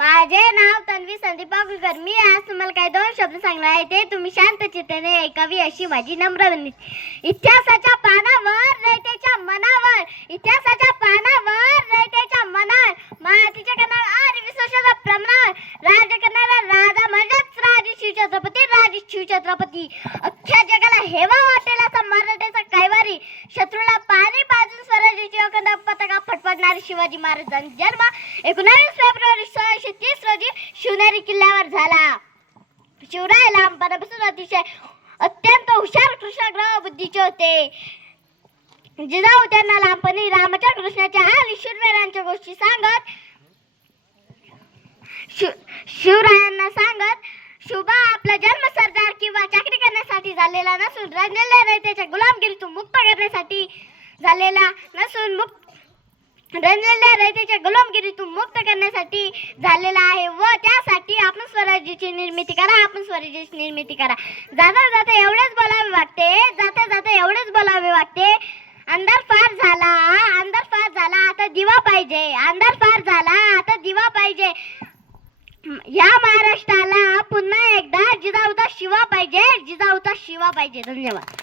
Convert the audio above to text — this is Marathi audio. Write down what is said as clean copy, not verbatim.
माझे नाव तन्वी संदीप पाकुळकर. मी आज तुम्हाला काही दोन शब्द सांगणार आहे. ते तुम्ही शांत चित्ताने ऐकावी अशी माझी नम्र विनंती. इतिहासाच्या पानावर रयतेच्या मनावर, इतिहासाच्या पानावर रयतेच्या मनावर, मातीच्या कणावर आणि विश्वासाच्या प्रमाणावर राज्य करणारा राजा म्हणजेच राजे शिवछत्रपती, राजे शिवछत्रपती. अख्ख्या जगाला हेवा वाटेल असा मराठ्याचा कैवारी, शत्रूला पाणी पाजून स्वराज्याची अखंड पताका फडफडणारे शिवाजी महाराजांचा जन्म 19 फेब्रुवारी 1630 रोजी शिवनेरी किल्ल्यावर झाला. शिवराय लहानपणापासून अत्यंत हुशार, कृष्णग्रह बुद्धीचे होते. जिजाऊ त्यांना लहानपणी रामाच्या, कृष्णाच्या आणि शूरवीरांच्या गोष्टी सांगत, शिवरायांना सांगत, शुभा आपला जन्म सरदार किंवा चाकरी करण्यासाठी झालेला नसून रणलेल्या रयतेच्या गुलामगिरीतून मुक्त करण्यासाठी झालेला नसून रणलेल्या रयतेच्या गुलामगिरीतून मुक्त करण्यासाठी झालेला आहे व त्यासाठी आपण स्वराज्याची निर्मिती करा, आपण स्वराज्याची निर्मिती करा. जाता जाता एवढेच बोलावे वाटते, जाता जाता एवढेच बोलावे वाटते. अंधार फार झाला, अंधार फार झाला, आता दिवा पाहिजे. अंधार फार झाला, आता दिवा पाहिजे. या महाराष्ट्राला पुन्हा एकदा जिजाऊचा शिवा पाहिजे, जिजाऊचा शिवा पाहिजे. धन्यवाद.